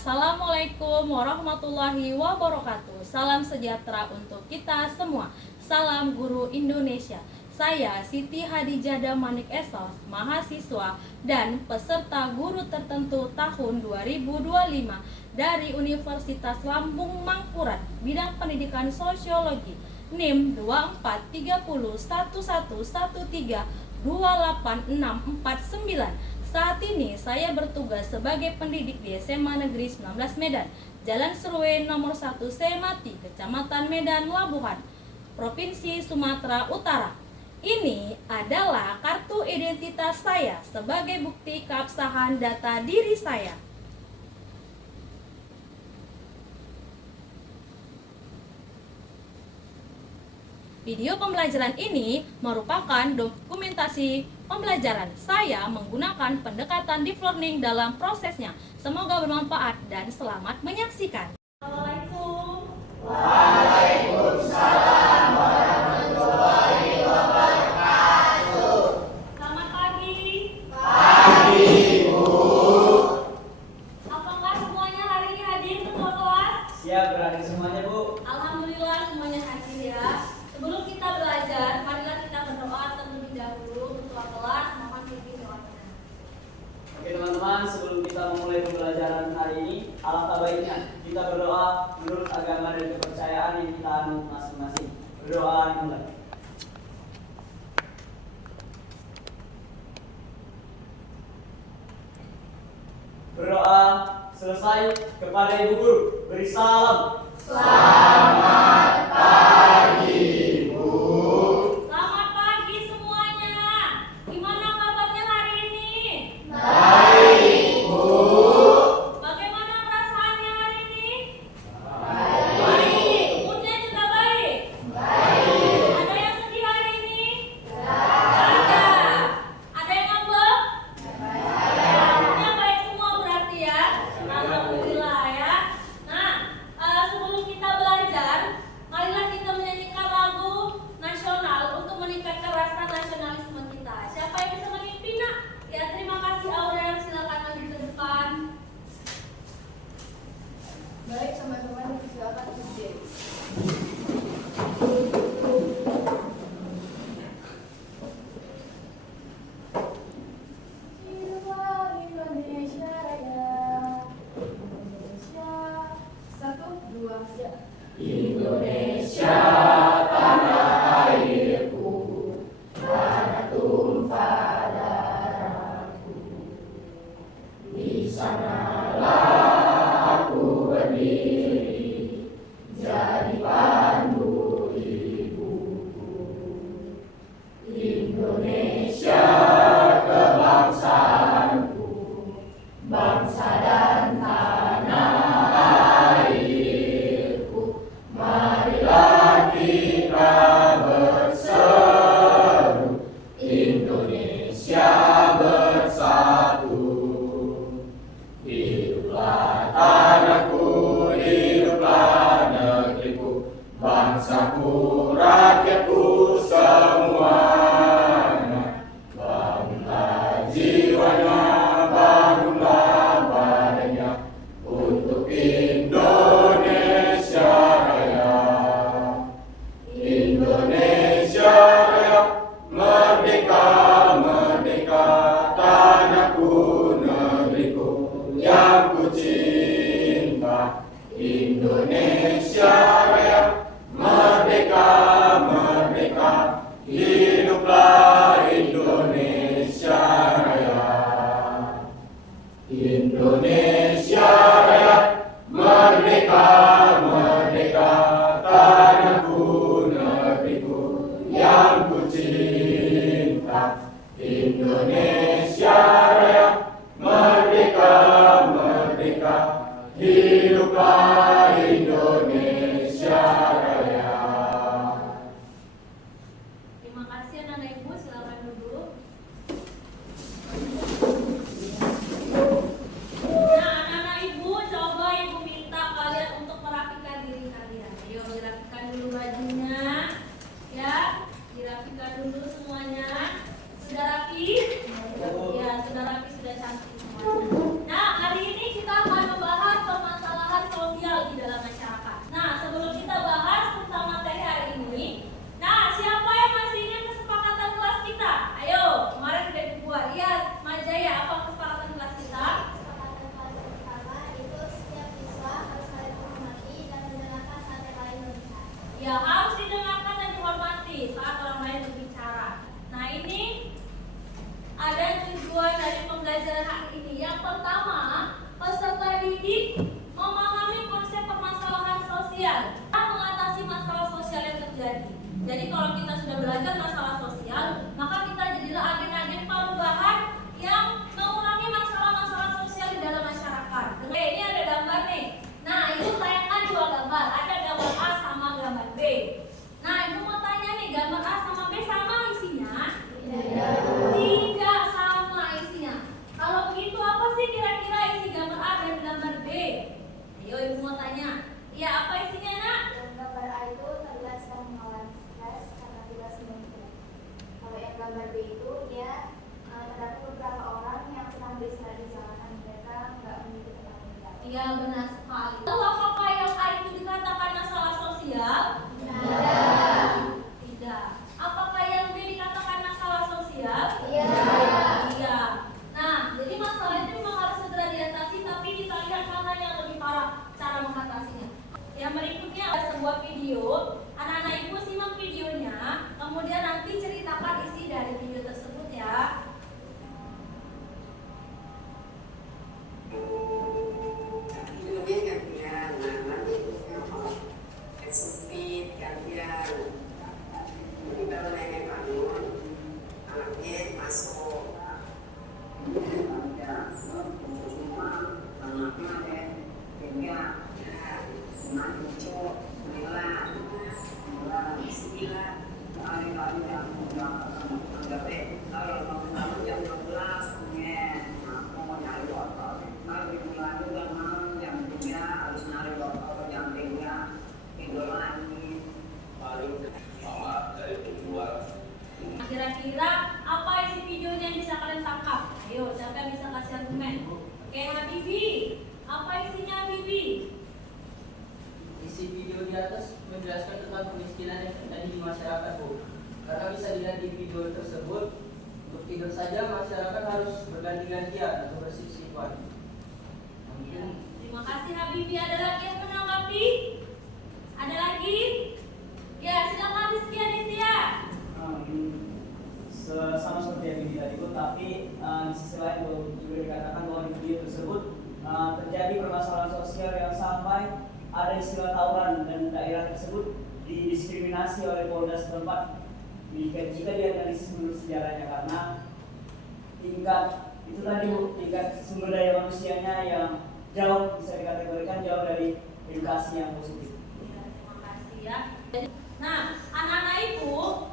Assalamualaikum warahmatullahi wabarakatuh. Salam sejahtera untuk kita semua. Salam Guru Indonesia. Saya Siti Hadijah Damanik Esos, mahasiswa dan peserta guru tertentu tahun 2025 dari Universitas Lambung Mangkurat, bidang pendidikan sosiologi, NIM 24301113286649. Saat ini saya bertugas sebagai pendidik di SMA Negeri 19 Medan, Jalan Serwe nomor 1 Semati, Kecamatan Medan, Labuhan, Provinsi Sumatera Utara. Ini adalah kartu identitas saya sebagai bukti keabsahan data diri saya. Video pembelajaran ini merupakan dokumentasi pembelajaran saya menggunakan pendekatan deep learning dalam prosesnya. Semoga bermanfaat dan selamat menyaksikan. Assalamualaikum. Waalaikumsalam warahmatullahi wabarakatuh. Selamat pagi. Pagi, Bu. Apakah semuanya hari ini hadir ketua kelas? Siap beradik semuanya, Bu. Alhamdulillah semuanya hadir ya. Sebelum kita belajar, marilah kita berdoa terlebih dahulu. Ketua kelas, mohon pimpin doanya. Oke teman-teman, sebelum kita memulai pembelajaran hari ini, alangkah baiknya kita berdoa menurut agama dan kepercayaan yang kita anut masing-masing. Berdoa dimulai. Berdoa selesai, kepada Ibu Guru beri salam. Selamat pagi, Bu. Selamat pagi semuanya. Gimana kabarnya hari ini? Baik, Bu. Bagaimana perasaannya hari ini? Baik. Moodnya juga baik? Baik. Ada yang sedih hari ini? Ada. Ada yang ngambek? Moodnya baik semua berarti ya? Alhamdulillah ya. Nah, sebelum kita belajar, marilah kita menyanyikan lagu nasional untuk meningkatkan rasa nasionalisme kita. Siapa yang bisa memimpin, Nak? Ya, terima kasih Aurel, silakan maju ke depan. Baik, teman-teman, silakan duduk. Hiduplah Indonesia Raya. Indonesia. 1, 2, ya. Indonesia tanah airku, tanah tumpah darahku. Di sanalah aku berdiri, jadi pandu ibuku. Indonesia kebangsaanku, bangsa dan tanah airku. Marilah kita berseru, Indonesia bersatu. Hiduplah tanahku, hiduplah negeriku, bangsaku, rakyatku semuanya. Bangunlah jiwanya, bangunlah badannya, untuk Indonesia Raya. Indonesia Raya, merdeka, merdeka, tanahku, negeriku yang ku cinta. Indonesia Raya, merdeka, merdeka, hiduplah Indonesia Raya. Indonesia Raya, merdeka, merdeka, tanahku, negeriku yang ku cinta. Indonesia Raya, merdeka, merdeka, hiduplah Indonesia Raya. Terima kasih anak-anak ibu, silakan duduk. Nah, anak-anak ibu, coba ibu minta kalian untuk merapikan diri kalian. Ayo dirapikan dulu bajunya, ya, dirapikan dulu semuanya. Sudah rapi? Ya, sudah rapi, sudah cantik semuanya. Nah, hari ini kita akan membahas Iya, benar sekali. Lalu apakah yang A itu dikatakan masalah sosial? Tidak. Apakah yang B dikatakan masalah sosial? Iya. Nah, jadi masalah itu memang harus segera diatasi, tapi kita lihat mana yang lebih parah cara mengatasinya. Yang berikutnya ada sebuah video. Anak-anak ibu simak videonya, kemudian nanti ceritakan isi dari video tersebut ya. sempit gantian kita nenek bangun anaknya masuk ya semua anaknya deh hingga anak cucu menilai bismillah hari-hari yang anggap kalau bangun jam 12 ya aku mau nyari wortel kalau dimulai juga malam jam 3 harus nyari wortel jam 3 Kira-kira apa isi videonya yang bisa kalian tangkap? Ayo, siapa yang bisa kasih argumen? Oke, Habibi. Apa isinya, Habibi? Isi video di atas menjelaskan tentang kemiskinan yang terjadi di masyarakat, Bu. Karena bisa dilihat di video tersebut, untuk tidur saja masyarakat harus berganti-gantian atau bersif-sifan. Terima kasih, Habibi. Ada lagi yang menanggapi? Ada lagi? Ya, silakan Rizky Aditya. Sama seperti yang Bibi tadi, Bu, tapi di sisi lain juga dikatakan bahwa di video tersebut terjadi permasalahan sosial yang sampai ada istilah tawuran dan daerah tersebut didiskriminasi oleh Polda setempat jika dianalisis menurut sejarahnya, karena tingkat itu tadi, Bu, tingkat sumber daya manusianya yang jauh bisa dikategorikan jauh dari edukasi yang positif. Ya. Nah, anak-anak ibu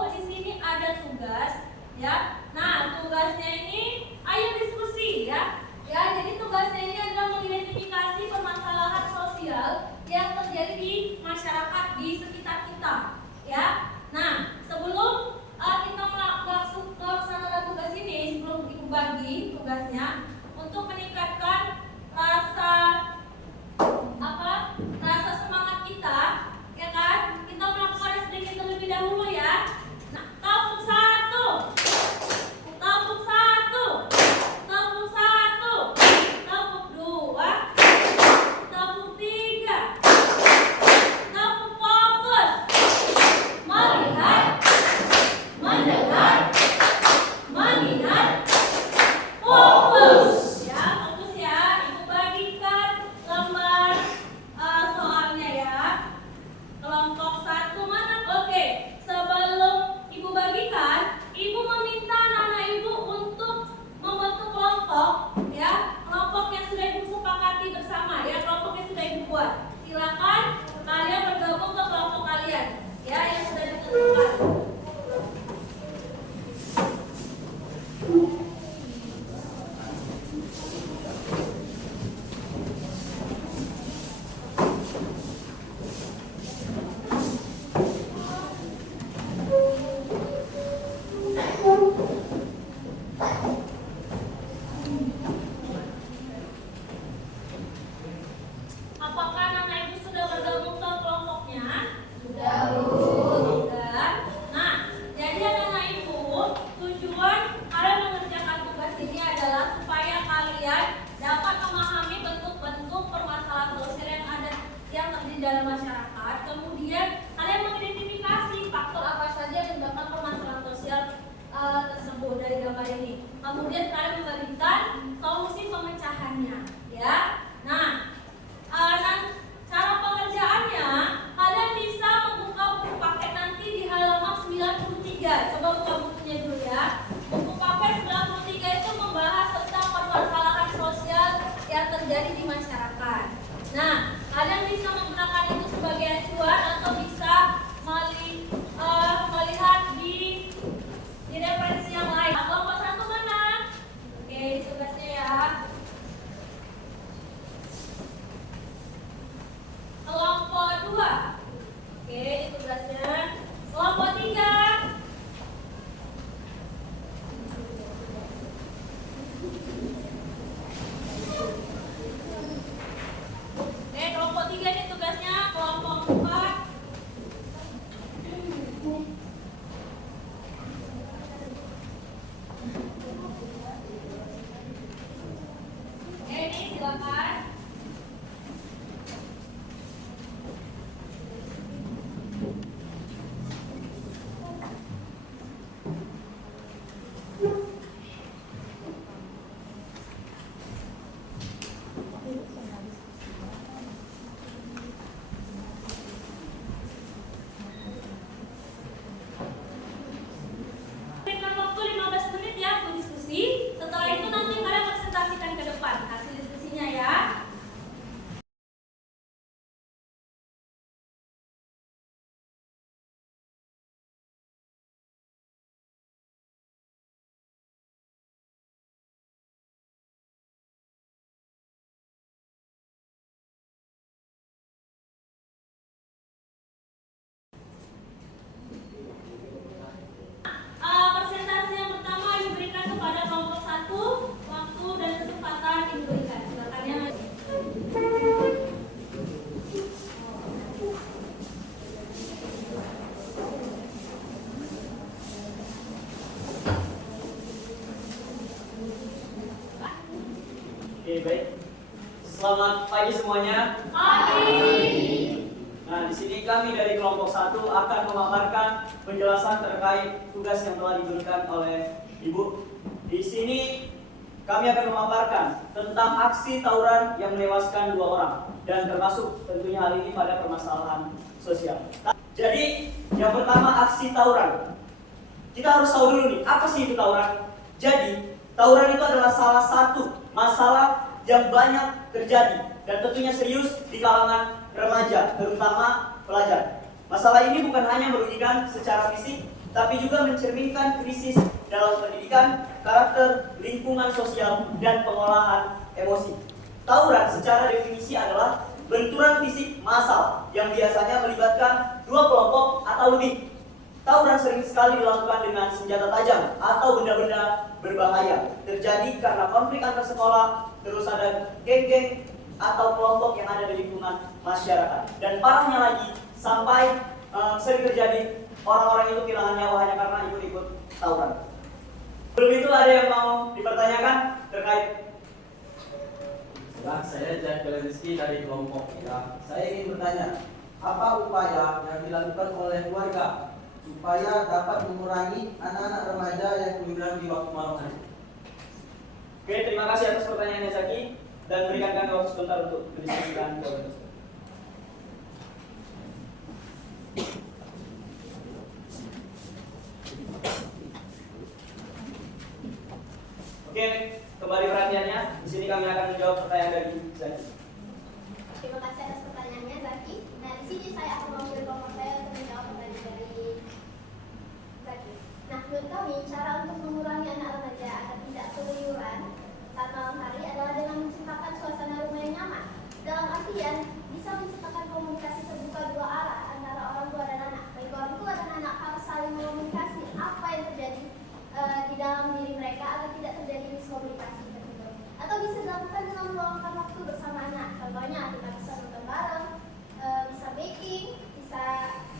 di sini ada tugas, ya. Nah, tugasnya ini, ayo diskusi, ya. Ya, jadi tugasnya ini adalah mengidentifikasi permasalahan sosial yang terjadi di masyarakat di sekitar kita, ya. Nah, sebelum kita melaksanakan tugas ini, sebelum ibu bagi tugasnya untuk meningkatkan rasa semangat kita. Ya kan? Kita melakukan sedikit terlebih dahulu ya. Nah, tabung 1, tabung 1, tabung 1, tabung 2, tabung 3, tabung fokus, melihat, mendengar, mengingat, fokus. Ya, fokus ya. Ibu bagikan lembar soalnya ya. Kelompok 1 mana? Oke, sebelum ibu bagikan, ibu meminta anak-anak ibu untuk membentuk kelompok, ya, kelompok yang sudah ibu sepakati bersama, ya, kelompok yang sudah ibu buat. Silakan kalian bergabung ke kelompok kalian, ya, yang sudah ditentukan. Apakah anak ibu sudah bergabung ke kelompoknya? Sudah, Bu. Sudah. Nah, jadi anak ibu, tujuan kalian mengerjakan tugas ini adalah supaya kalian dapat memahami bentuk-bentuk permasalahan sosial yang terjadi dalam masyarakat. Kemudian kalian mengidentifikasi faktor apa saja yang menyebabkan permasalahan sosial tersebut dari gambar ini. Kemudian kalian memberikan solusi pemecahannya, ya. Nah, cara pengerjaannya, kalian bisa membuka buku paket nanti di halaman 93. Coba buka bukunya dulu ya. Buku paket 93 itu membahas tentang permasalahan sosial yang terjadi di masyarakat. Nah, kalian bisa menggunakan itu sebagai acuan atau bisa melihat di referensi yang lain. Kelompok 1 mana? Oke, tugasnya ya. Oke, baik. Selamat pagi semuanya. Nah, di sini kami dari kelompok 1 akan memaparkan penjelasan terkait tugas yang telah diberikan oleh Ibu. Di sini kami akan memaparkan tentang aksi tawuran yang menewaskan 2 orang dan termasuk tentunya hal ini pada permasalahan sosial. Jadi, yang pertama aksi tawuran. Kita harus tahu dulu nih, apa sih itu tawuran? Jadi, tawuran itu adalah salah satu masalah yang banyak terjadi dan tentunya serius di kalangan remaja, terutama pelajar. Masalah ini bukan hanya merugikan secara fisik, tapi juga mencerminkan krisis dalam pendidikan, karakter, lingkungan sosial, dan pengolahan emosi. Tawuran secara definisi adalah benturan fisik massal yang biasanya melibatkan 2 kelompok atau lebih. Tawuran sering sekali dilakukan dengan senjata tajam atau benda-benda berbahaya. Terjadi karena konflik antar sekolah, terus ada geng-geng atau kelompok yang ada di lingkungan masyarakat. Dan parahnya lagi, sampai sering terjadi orang-orang itu kehilangan nyawa hanya karena ikut-ikut tawuran. Sebelum itu ada yang mau dipertanyakan terkait? Saya Jack Rizky dari kelompok ya. Saya ingin bertanya, apa upaya yang dilakukan oleh keluarga supaya dapat mengurangi anak-anak remaja yang keluyuran di waktu malam hari? Oke, terima kasih atas pertanyaannya Zaki dan berikan kami waktu sebentar untuk mendiskusikan jawaban tersebut. Oke, kembali perhatiannya. Di sini kami akan menjawab pertanyaan dari Zaki. Terima kasih atas pertanyaannya, Zaki. Nah, di sini saya akan mewakili kelompok saya untuk menjawab pertanyaan dari Zaki. Nah, menurut kami, cara untuk mengurangi anak remaja agar tidak keluyuran saat malam hari adalah dengan menciptakan suasana rumah yang nyaman. Dalam artian, bisa menciptakan komunikasi terbuka 2 arah antara orang tua dan anak. Baik orang tua dan anak harus saling mengomunikasi apa yang terjadi di dalam diri mereka agar tidak terjadi miskomunikasi tersebut. Atau bisa dilakukan dengan meluangkan waktu bersama anak. Contohnya kita bisa nonton bareng, bisa baking, bisa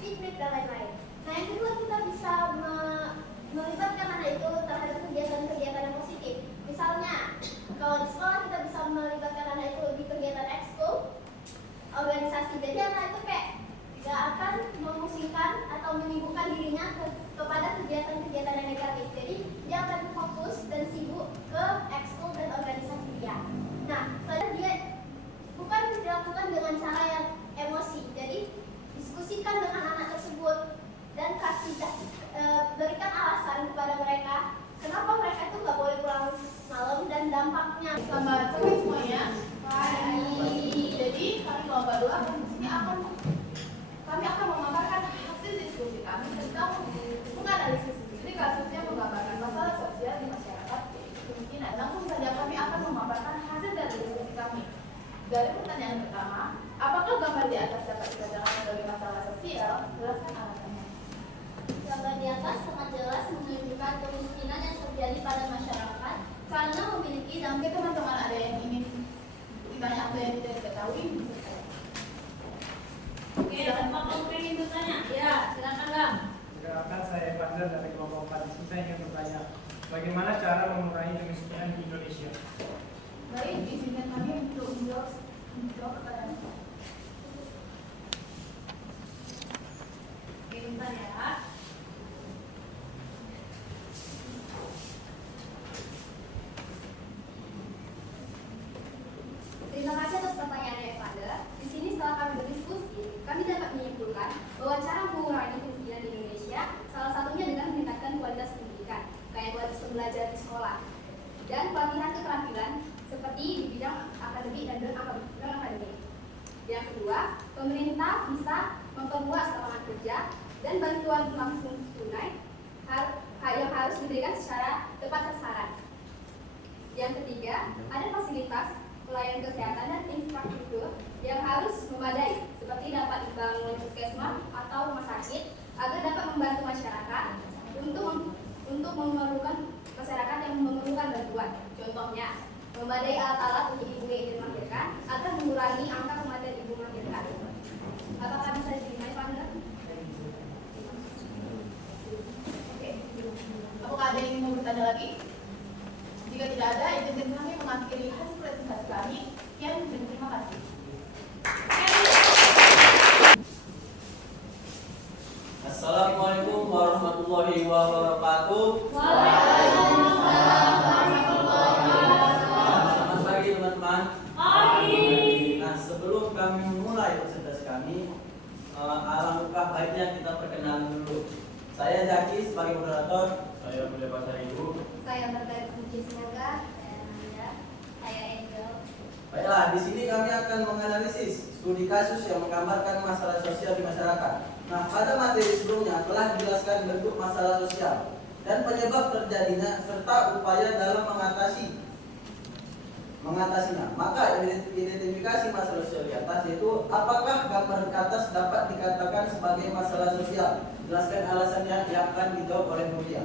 piknik dan lain-lain. Nah, yang kedua kita bisa melibatkan anak itu terhadap kegiatan-kegiatan yang positif. Misalnya, kalau di sekolah kita bisa melibatkan anak itu di kegiatan ekskul, organisasi. Jadi anak itu kayak gak akan memusingkan atau menyibukkan dirinya kepada kegiatan-kegiatan yang negatif. Jadi dia akan fokus dan sibuk ke ekskul dan organisasi dia. Nah, soalnya dia bukan dilakukan dengan cara yang emosi. Jadi diskusikan dengan anak tersebut dan berikan alasan kepada mereka kenapa mereka itu nggak boleh pulang malam dan dampaknya. Selamat sore semuanya. Jadi kami kelompok 2 kami akan memaparkan hasil diskusi kami tentang menganalisis sendiri kasusnya menggambarkan masalah sosial di masyarakat kemungkinan. Langsung saja kami akan memaparkan hasil dari diskusi kami. Dari pertanyaan pertama, apakah gambar di atas dapat dikatakan sebagai masalah sosial? Jelaskan alasannya. Gambar di atas sangat jelas menunjukkan kemiskinan yang terjadi pada masyarakat karena memiliki Mungkin teman-teman ada yang ingin ditanya atau yang tidak diketahui? Oke, Bapak Kompre ingin bertanya? Ya, silakan Bang. Perkenalkan, saya Fadlan dari kelompok 4. Di sini saya ingin bertanya, bagaimana cara mengurangi kemiskinan di Indonesia? Baik, izinkan kami untuk menjawab pertanyaan. Oke, bentar ya. Terima kasih atas pertanyaannya, Evander. Di sini setelah kami berdiskusi, kami dapat menyimpulkan bahwa cara mengurangi kemiskinan di Indonesia salah satunya dengan meningkatkan kualitas pendidikan, kayak kualitas pembelajaran di sekolah, dan pelatihan keterampilan seperti di bidang akademik dan non-akademik. Yang kedua, pemerintah bisa memperluas lapangan kerja dan bantuan langsung tunai yang harus diberikan secara tepat sasaran. Yang ketiga, ada fasilitas pelayanan kesehatan dan infrastruktur yang harus memadai, seperti dapat dibangun puskesmas atau rumah sakit agar dapat membantu masyarakat untuk memerlukan masyarakat yang memerlukan bantuan. Contohnya, memadai alat-alat untuk ibu yang ingin melahirkan agar mengurangi angka kematian ibu melahirkan. Apakah bisa dimulai, Pak? Oke. Apakah ada yang mau bertanya lagi? Jika tidak ada, izinkan kami mengakhiri hasil presentasi kami. kami. Alangkah baiknya kita perkenalan dulu. Saya Zaki sebagai moderator. Saya Mulia Pasar Ibu. Saya Margaret Suci Sinaga. Saya Nanda. Saya Angel. Baiklah, di sini kami akan menganalisis studi kasus yang menggambarkan masalah sosial di masyarakat. Nah, pada materi sebelumnya telah dijelaskan bentuk masalah sosial dan penyebab terjadinya serta upaya dalam mengatasinya. Maka identifikasi masalah sosial di atas yaitu apakah gambar di atas dapat dikatakan sebagai masalah sosial? Jelaskan alasannya yang akan dijawab oleh Mulia.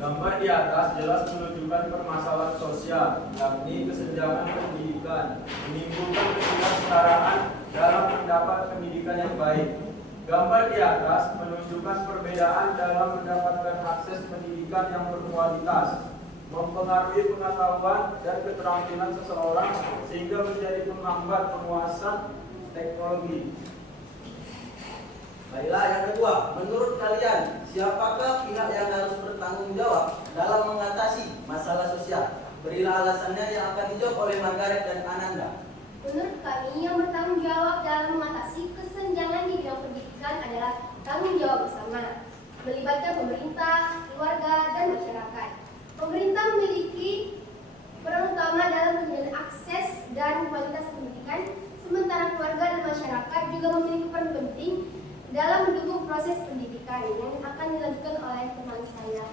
Gambar di atas jelas menunjukkan permasalahan sosial, yakni kesenjangan pendidikan, menimbulkan ketidaksetaraan dalam mendapat pendidikan yang baik. Gambar di atas menunjukkan perbedaan dalam mendapatkan akses pendidikan yang berkualitas, mempengaruhi pengetahuan dan keterampilan seseorang sehingga menjadi penghambat penguasaan teknologi. Baiklah, yang kedua, menurut kalian siapakah pihak yang harus bertanggung jawab dalam mengatasi masalah sosial? Berilah alasannya yang akan dijawab oleh Margaret dan Ananda. Menurut kami, yang bertanggung jawab dalam mengatasi kesenjangan di bidang pendidikan adalah tanggung jawab bersama, melibatkan pemerintah, keluarga, dan masyarakat. Pemerintah memiliki peran utama dalam menyediakan akses dan kualitas pendidikan, sementara keluarga dan masyarakat juga memiliki peran penting dalam mendukung proses pendidikan yang akan dilakukan oleh teman saya.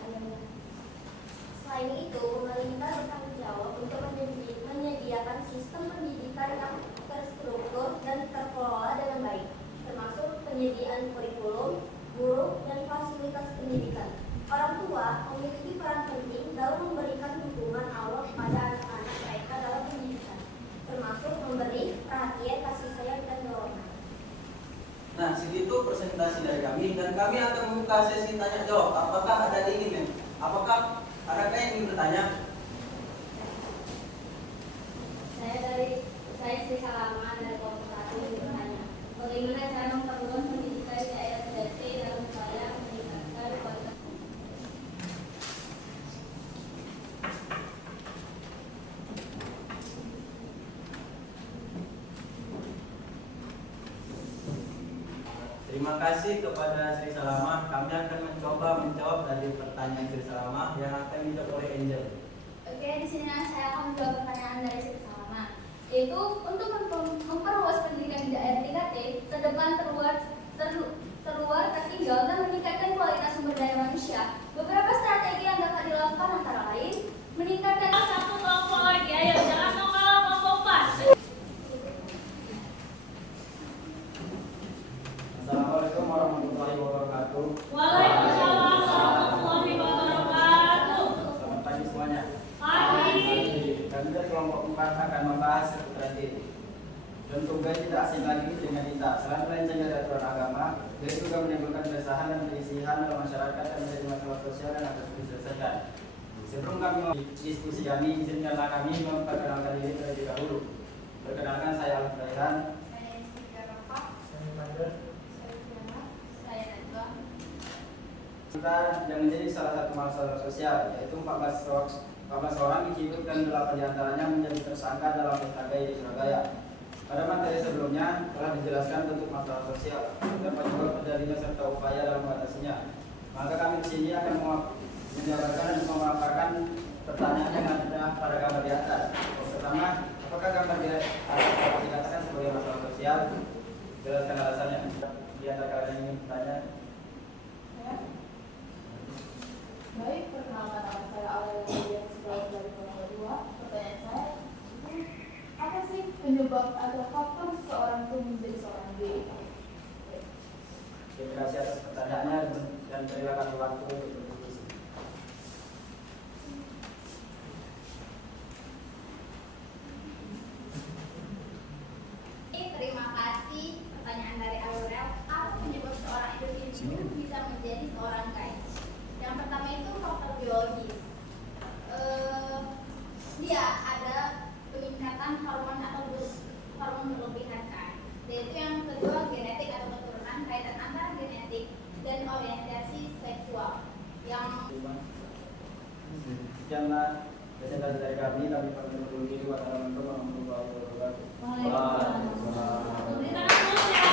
Selain itu, pemerintah bertanggung jawab untuk menyediakan sistem pendidikan yang terstruktur dan terkelola dengan baik, termasuk penyediaan kurikulum, guru, dan fasilitas pendidikan. Orang tua memiliki peran penting dalam memberikan dukungan awal kepada anak-anak mereka dalam pendidikan, termasuk memberi perhatian, kasih sayang, dan dorongan. Nah, segitu presentasi dari kami dan kami akan membuka sesi tanya jawab. Apakah ada yang ingin? Apakah adakah yang ingin bertanya? Saya Sri Salama dari kelompok 1 ingin bertanya, bagaimana cara memperluas pendidikan di daerah pedesaan dalam upaya meningkatkan kualitas? Terima kasih kepada Sri Salama. Kami akan mencoba menjawab dari pertanyaan Sri Salama yang akan dijawab oleh Angel. Oke, di sini saya akan menjawab pertanyaan dari Sri Salama, yaitu untuk memperluas pendidikan di daerah 3T, terdepan, terluar, tertinggal, dan meningkatkan kualitas sumber daya manusia. Beberapa strategi yang dapat dilakukan antara lain meningkatkan Satu kelompok lagi, ayo jangan mau kalah kelompok 4. Assalamualaikum warahmatullahi wabarakatuh. Waalaikumsalam warahmatullahi wabarakatuh. Selamat pagi semuanya. Pagi. Kami dari kelompok 4 akan membahas seputar ini. Dan tugas tidak asing lagi dengan kita. Selain melenceng dari aturan agama, dia juga menimbulkan keresahan dan perselisihan dalam masyarakat dan menjadi masalah sosial yang harus diselesaikan. Sebelum kami diskusi kami, izinkanlah kami memperkenalkan diri terlebih dahulu. Perkenalkan, saya Alif Raihan. Saya Siti Rafa. Saya Margaret. Saya Fiana. Saya Najwa. Kita yang menjadi salah satu masalah sosial, yaitu 14 orang diciduk dan 8 diantaranya menjadi tersangka dalam pesta gay di Surabaya. Pada materi sebelumnya telah dijelaskan bentuk masalah sosial, dan penyebab terjadinya serta upaya dalam mengatasinya. Maka kami di sini akan menjabarkan dan memaparkan pertanyaan yang ada pada gambar di atas. Pertama, apakah gambar di atas dapat dikatakan sebagai masalah sosial? Jelaskan alasannya. Di antara kalian yang ingin bertanya. Baik, perkenalkan nama saya Aurelia Sekolah dari kelompok 2. Pertanyaan saya, apa sih penyebab atau faktor seseorang itu menjadi seorang gay? Terima kasih atas pertanyaannya dan berilah kami waktu untuk berdiskusi. Terima kasih. Pertanyaan dari Aurel, apa penyebab seorang individu bisa menjadi seorang gay? Yang pertama itu faktor biologis. Dia ada peningkatan hormon atau hormon berlebihan kan. Dan itu yang kedua genetik atau keturunan, kaitan antara genetik dan orientasi seksual. Yang Sekianlah presentasi dari kami pamit undur diri. Wassalamualaikum warahmatullahi wabarakatuh. Waalaikumsalam. Beri tangan dulu ya.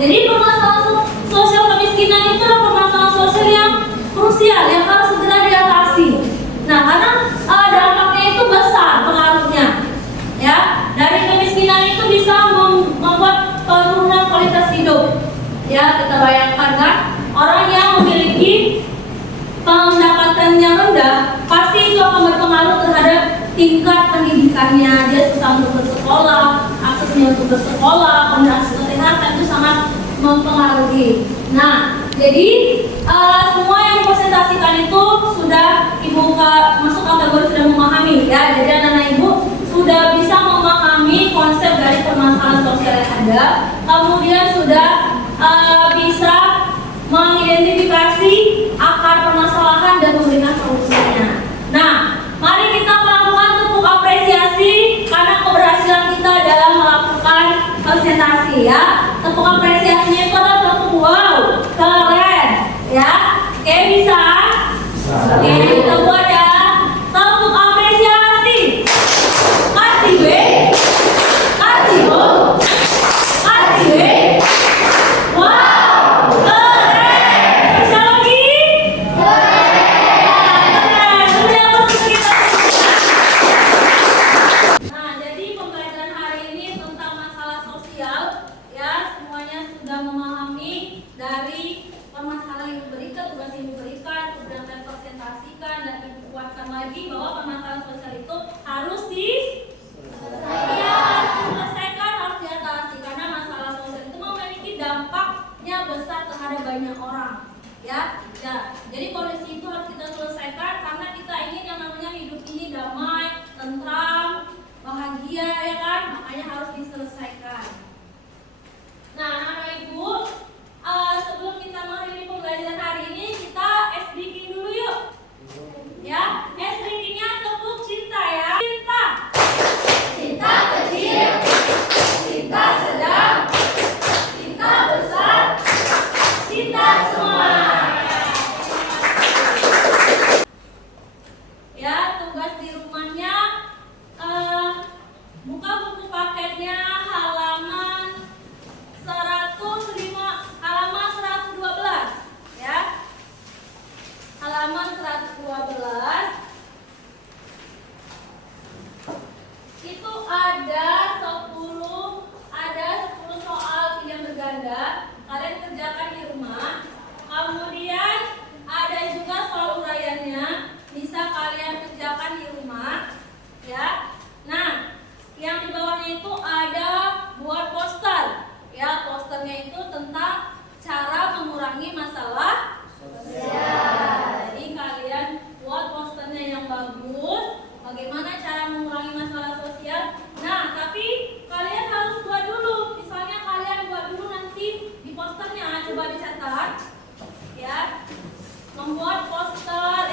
Jadi permasalahan sosial kemiskinan itu adalah permasalahan sosial yang krusial yang harus segera diatasi. Nah, karena dampaknya itu besar pengaruhnya. Ya, dari kemiskinan itu bisa membuat penurunan kualitas hidup. Ya, kita bayangkan kan, orang yang memiliki pendapatan yang rendah pasti itu akan berpengaruh terhadap tingkat pendidikannya. Dia susah untuk bersekolah, aksesnya untuk bersekolah, kemudian akses kesehatan itu sangat mempengaruhi. Nah, jadi semua yang dipresentasikan itu sudah ibu masuk kategori sudah memahami ya. Jadi anak-anak ibu sudah bisa memahami konsep dari permasalahan sosial yang ada, kemudian sudah bisa mengidentifikasi akar permasalahan dan memberikan solusinya. Nah, mari kita melakukan tepuk apresiasi karena keberhasilan kita dalam melakukan presentasi ya. Tepuk apresiasinya itu adalah tepuk wow, keren ya. Oke, bisa? Oke, kita buat ya. Tepuk apresiasi. Kasih B. Kasih O. Kasih B. Wow, keren. Bisa lagi? Keren. Sudah masuk kita. Nah, jadi pembelajaran hari ini tentang masalah sosial ya, semuanya sudah memahami dari permasalahan yang diberikan, tugas yang diberikan, kemudian kalian presentasikan dan dikuatkan lagi bahwa permasalahan sosial itu harus diselesaikan, harus diatasi karena masalah sosial itu memiliki dampaknya besar terhadap banyak orang ya. Jadi kondisi itu harus kita selesaikan karena kita ingin yang namanya hidup ini damai, tentram, bahagia ya kan, makanya harus diselesaikan. Nah, anak ibu, sebelum kita mengakhiri pembelajaran hari ini, kita SDK dulu yuk. Ya, SDK-nya tepuk cinta ya. Cinta. Cinta kecil. Cinta sedang. Cinta besar. Cinta semua. Ya, tugas di rumahnya buka buku paketnya halaman 112 ya. Halaman 112 itu ada 10 soal pilihan berganda. Kalian kerjakan di rumah. Kemudian ada juga soal uraiannya, bisa kalian kerjakan di rumah ya. Nah, yang di bawahnya itu ada buat poster. Ya, posternya itu tentang cara mengurangi masalah sosial. Jadi kalian buat posternya yang bagus, bagaimana cara mengurangi masalah sosial. Nah, tapi kalian harus buat dulu. Misalnya kalian buat dulu nanti di posternya, coba dicatat ya. Membuat poster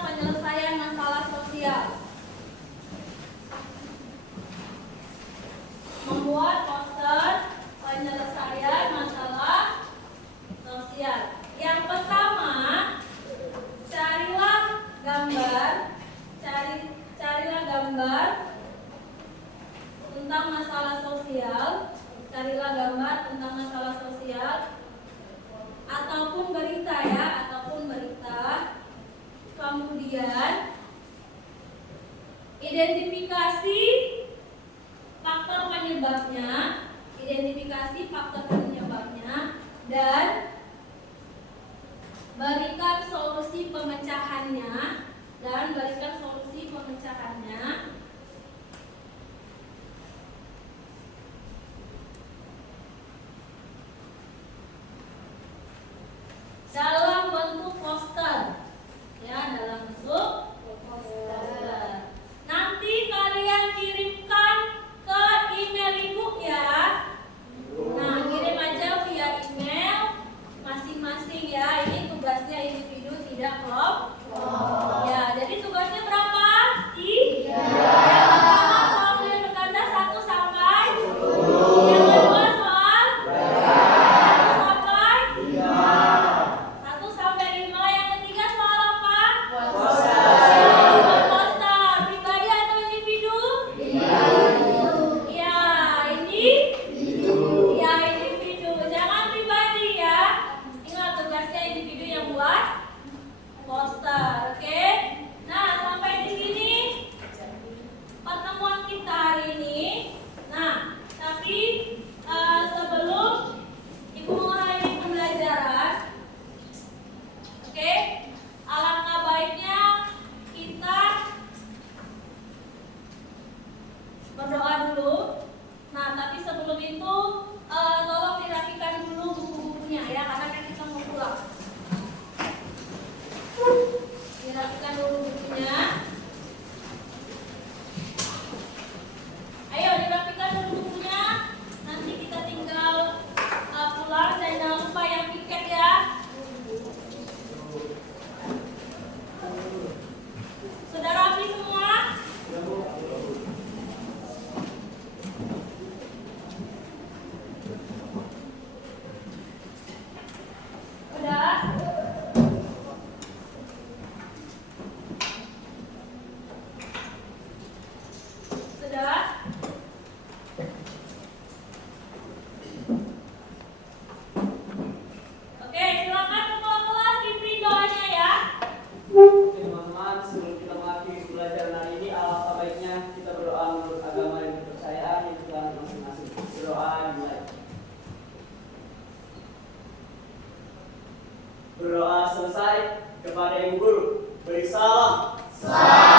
penyelesaian masalah sosial. Membuat poster penyelesaian masalah sosial. Yang pertama, carilah gambar tentang masalah sosial. Carilah gambar tentang masalah sosial ataupun berita ya, ataupun berita. Kemudian identifikasi faktor penyebabnya, dan berikan solusi pemecahannya. Dalam bentuk poster ya, dalam bentuk poster. Nanti kalian kirimkan ke email ibu ya. Nah, kirim aja via email masing-masing ya. Ini tugasnya individu, tidak kelompok. berdoa selesai kepada Ibu Guru. Beri salam. Selamat